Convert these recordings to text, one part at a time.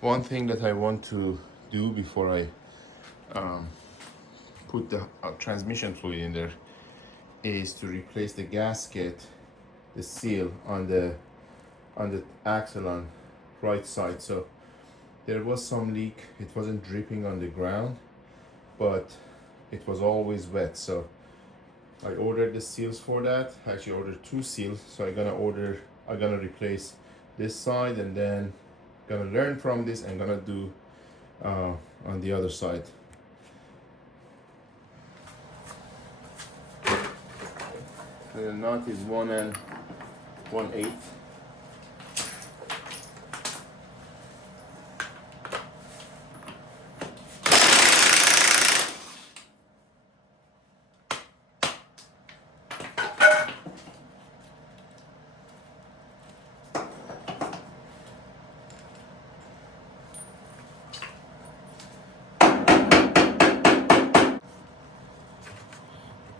One thing that I want to do before I put the transmission fluid in there is to replace the gasket, the seal on the axle on right side. So there was some leak. It wasn't dripping on the ground, but it was always wet. So I ordered the seals for that. I actually ordered 2 seals. So I'm gonna replace this side, and then gonna learn from this and gonna do on the other side. And the knot is 1 1/8.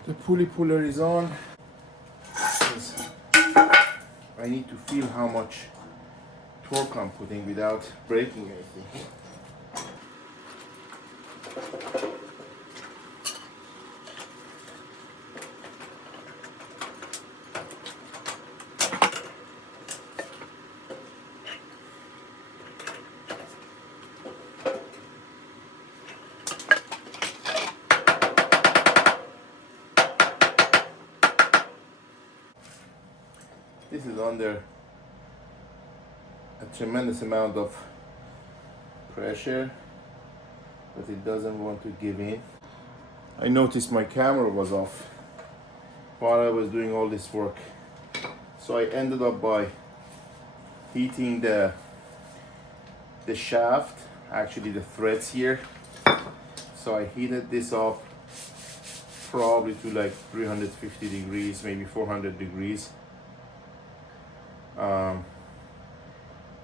The pulley puller is on. I need to feel how much torque I'm putting without breaking anything. This is under a tremendous amount of pressure, but it doesn't want to give in. I noticed my camera was off while I was doing all this work. So I ended up by heating the shaft, actually the threads here. So I heated this up probably to like 350 degrees, maybe 400 degrees.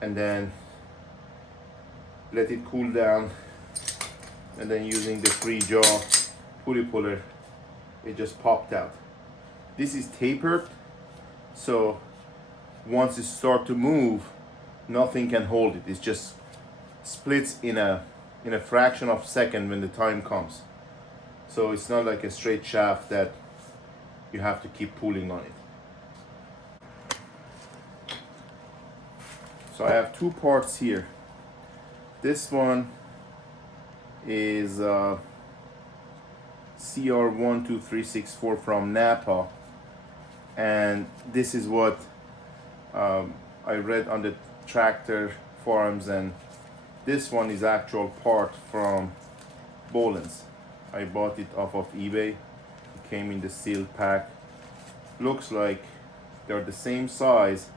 And then let it cool down, and then using the free jaw pulley puller, it just popped out. This is tapered, so once it starts to move, nothing can hold it. It just splits in a fraction of a second when the time comes. So it's not like a straight shaft that you have to keep pulling on it. So I have 2 parts here. This one is CR12364 from Napa, and this is what I read on the tractor forums, and this one is actual part from Bolens. I bought it off of eBay. It came in the sealed pack. Looks like they're the same size,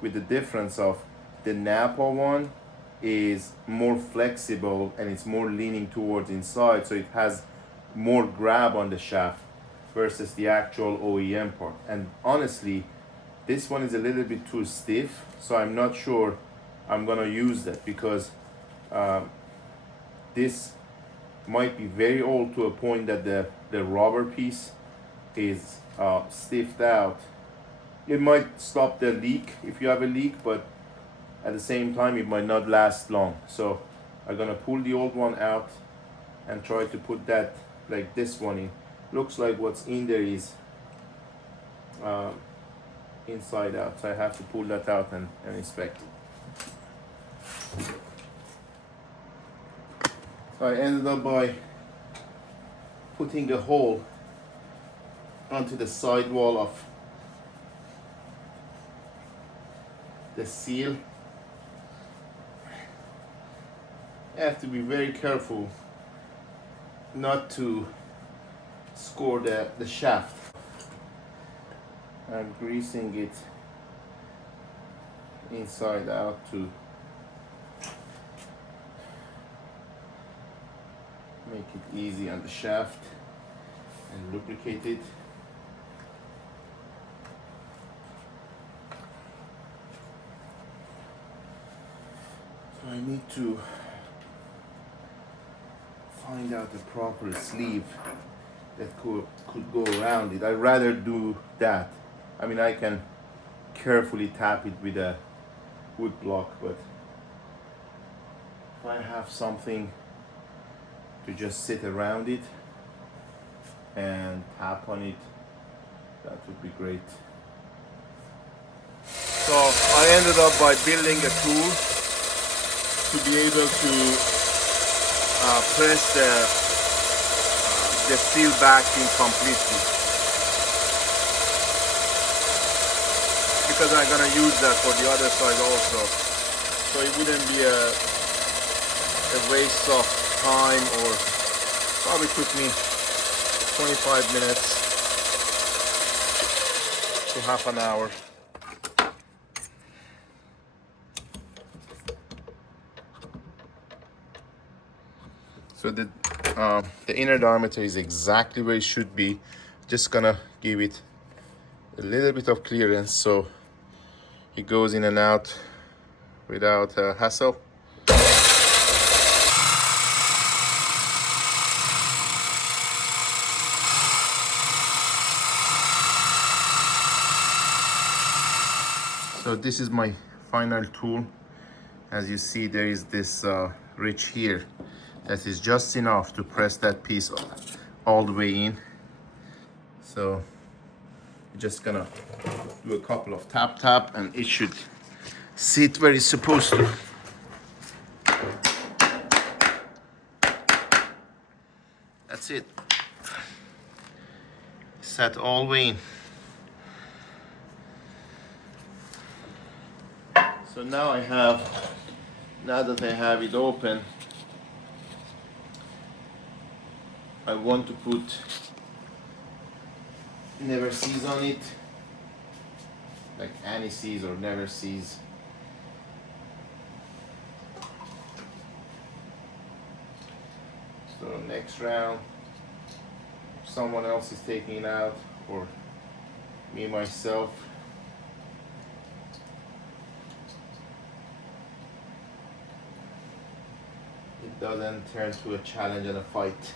with the difference of the Napa one is more flexible and it's more leaning towards inside, so it has more grab on the shaft versus the actual OEM part. And honestly, this one is a little bit too stiff, so I'm not sure I'm gonna use that, because this might be very old to a point that the rubber piece is stiffed out. It might stop the leak if you have a leak, but at the same time it might not last long. So I'm gonna pull the old one out and try to put that like this one in. Looks like what's in there is inside out, so I have to pull that out and inspect it. So I ended up by putting a hole onto the side wall of the seal. I have to be very careful not to score the shaft. I'm greasing it inside out to make it easy on the shaft and lubricate it. So I need to find out the proper sleeve that could go around it. I'd rather do that. I mean, I can carefully tap it with a wood block, but if I have something to just sit around it and tap on it, that would be great. So I ended up by building a tool to be able to press the steel backing completely, because I'm gonna use that for the other side also, so it wouldn't be a waste of time, or probably took me 25 minutes to half an hour. So the inner diameter is exactly where it should be. Just gonna give it a little bit of clearance so it goes in and out without hassle. So this is my final tool. As you see, there is this ridge here that is just enough to press that piece all the way in. So you're just gonna do a couple of tap and it should sit where it's supposed to. That's it. Set all the way in. So now that I have it open, I want to put never sees on it, like anti-seize or never sees. So next round, if someone else is taking it out, or me myself, it doesn't turn to a challenge and a fight.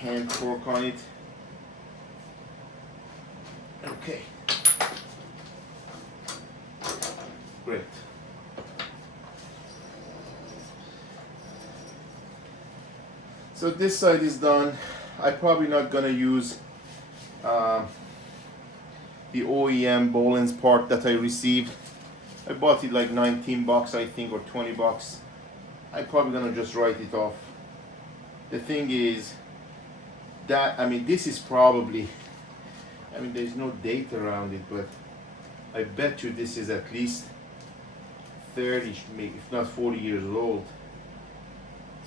Hand fork on it. Okay. Great. So this side is done. I'm probably not gonna use the OEM Bolens part that I received. I bought it like 19 bucks, I think, or 20 bucks. I'm probably gonna just write it off. The thing is that, I mean, this is probably, I mean, there's no date around it, but I bet you this is at least 30, maybe if not 40 years old.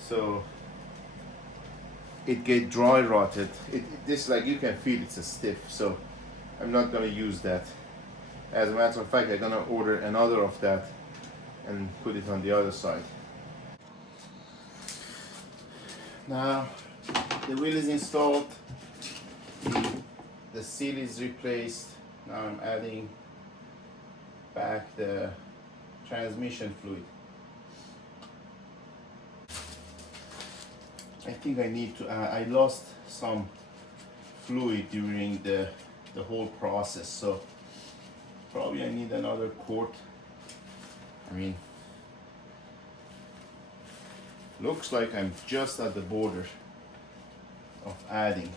So it get dry rotted. This, like, you can feel it's a stiff, so I'm not gonna use that. As a matter of fact, I'm gonna order another of that and put it on the other side. Now the wheel is installed, the seal is replaced. Now I'm adding back the transmission fluid. I think I need to I lost some fluid during the whole process, so probably I need another quart. I mean, looks like I'm just at the border of adding.